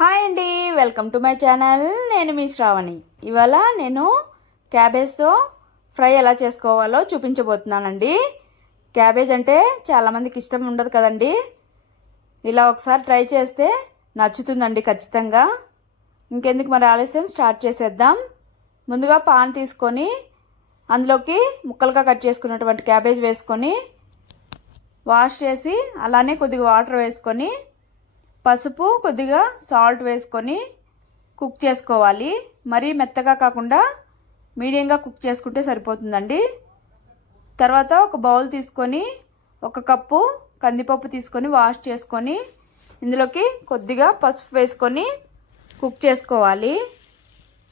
Hi అండి, welcome to my channel. నేను మీ శ్రావణి. ఇవాళ నేను క్యాబేజ్తో ఫ్రై ఎలా చేసుకోవాలో చూపించబోతున్నానండి. క్యాబేజ్ అంటే చాలామందికి ఇష్టం ఉండదు కదండి. ఇలా ఒకసారి ట్రై చేస్తే నచ్చుతుందండి ఖచ్చితంగా. ఇంకెందుకు మరి ఆలస్యం, స్టార్ట్ చేసేద్దాం. ముందుగా పాన్ తీసుకొని అందులోకి ముక్కలుగా కట్ చేసుకున్నటువంటి క్యాబేజ్ వేసుకొని వాష్ చేసి అలానే కొద్దిగా వాటర్ వేసుకొని పసుపు కొద్దిగా సాల్ట్ వేసుకొని కుక్ చేసుకోవాలి. మరీ మెత్తగా కాకుండా మీడియంగా కుక్ చేసుకుంటే సరిపోతుందండి. తర్వాత ఒక బౌల్ తీసుకొని 1 కప్పు కందిపప్పు తీసుకొని వాష్ చేసుకొని ఇందులోకి కొద్దిగా పసుపు వేసుకొని కుక్ చేసుకోవాలి.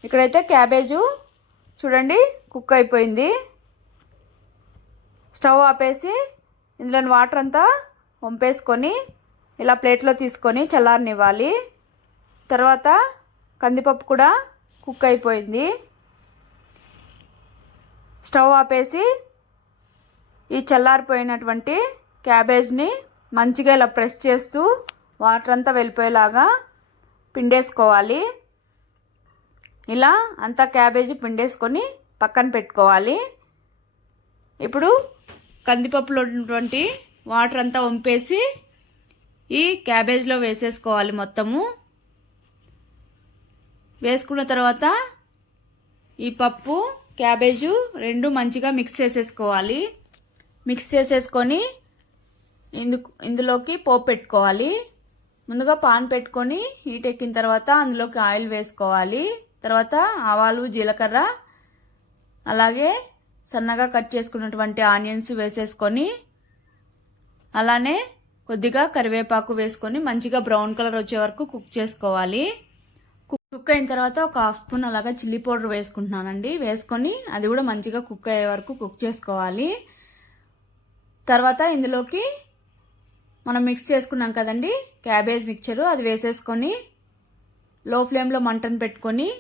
ఇక్కడైతే క్యాబేజు చూడండి కుక్ అయిపోయింది. స్టవ్ ఆపేసి ఇందులోని వాటర్ అంతా వంపేసుకొని ఇలా ప్లేట్లో తీసుకొని చల్లారనివ్వాలి. తర్వాత కందిపప్పు కూడా కుక్ అయిపోయింది. స్టవ్ ఆపేసి ఈ చల్లారిపోయినటువంటి క్యాబేజ్ని మంచిగా ఇలా ప్రెస్ చేస్తూ వాటర్ అంతా వెళ్ళిపోయేలాగా పిండేసుకోవాలి. ఇలా అంతా క్యాబేజీ పిండేసుకొని పక్కన పెట్టుకోవాలి. ఇప్పుడు కందిపప్పులో ఉన్నటువంటి వాటర్ అంతా వంపేసి ఈ క్యాబేజ్లో వేసేసుకోవాలి. మొత్తము వేసుకున్న తర్వాత ఈ పప్పు క్యాబేజు రెండు మంచిగా మిక్స్ చేసేసుకోవాలి. మిక్స్ చేసేసుకొని ఇందులోకి పోపు పెట్టుకోవాలి. ముందుగా పాన్ పెట్టుకొని హీట్ ఎక్కిన తర్వాత అందులోకి ఆయిల్ వేసుకోవాలి. తర్వాత ఆవాలు, జీలకర్ర, అలాగే సన్నగా కట్ చేసుకున్నటువంటి ఆనియన్స్ వేసేసుకొని అలానే కొద్దిగా కరివేపాకు వేసుకొని మంచిగా బ్రౌన్ కలర్ వచ్చే వరకు కుక్ చేసుకోవాలి. కుక్ అయిన తర్వాత ఒక 1/2 స్పూన్ అలాగా చిల్లీ పౌడర్ వేసుకుంటున్నానండి. వేసుకొని అది కూడా మంచిగా కుక్ అయ్యే వరకు కుక్ చేసుకోవాలి. తర్వాత ఇందులోకి మనం మిక్స్ చేసుకున్నాం కదండి క్యాబేజ్ మిక్చరు, అది వేసేసుకొని లో ఫ్లేమ్లో మంటను పెట్టుకొని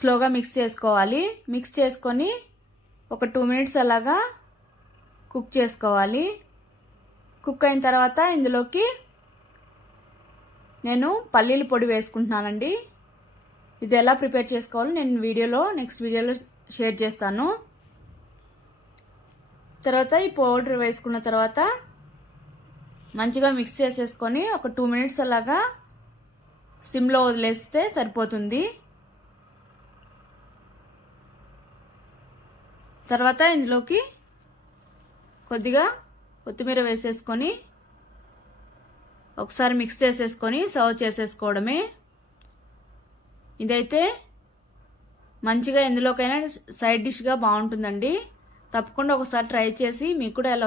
స్లోగా మిక్స్ చేసుకోవాలి. మిక్స్ చేసుకొని ఒక 2 మినిట్స్ అలాగా కుక్ చేసుకోవాలి. కుక్ అయిన తర్వాత ఇందులోకి నేను పల్లీల పొడి వేసుకుంటున్నానండి. ఇది ఎలా ప్రిపేర్ చేసుకోవాలో నేను నెక్స్ట్ వీడియోలో షేర్ చేస్తాను. తర్వాత ఈ పౌడర్ వేసుకున్న తర్వాత మంచిగా మిక్స్ చేసేసుకొని ఒక 2 మినిట్స్ అలాగా సిమ్లో వదిలేస్తే సరిపోతుంది. తర్వాత ఇందులోకి కొద్దిగా కొత్తిమీర వేసేసుకొని ఒకసారి మిక్స్ చేసేసుకొని సర్వ్ చేసేసుకోవడమే. ఇదైతే మంచిగా ఎందులోకైనా సైడ్ డిష్గా బాగుంటుందండి. తప్పకుండా ఒకసారి ట్రై చేసి మీకు కూడా ఎలా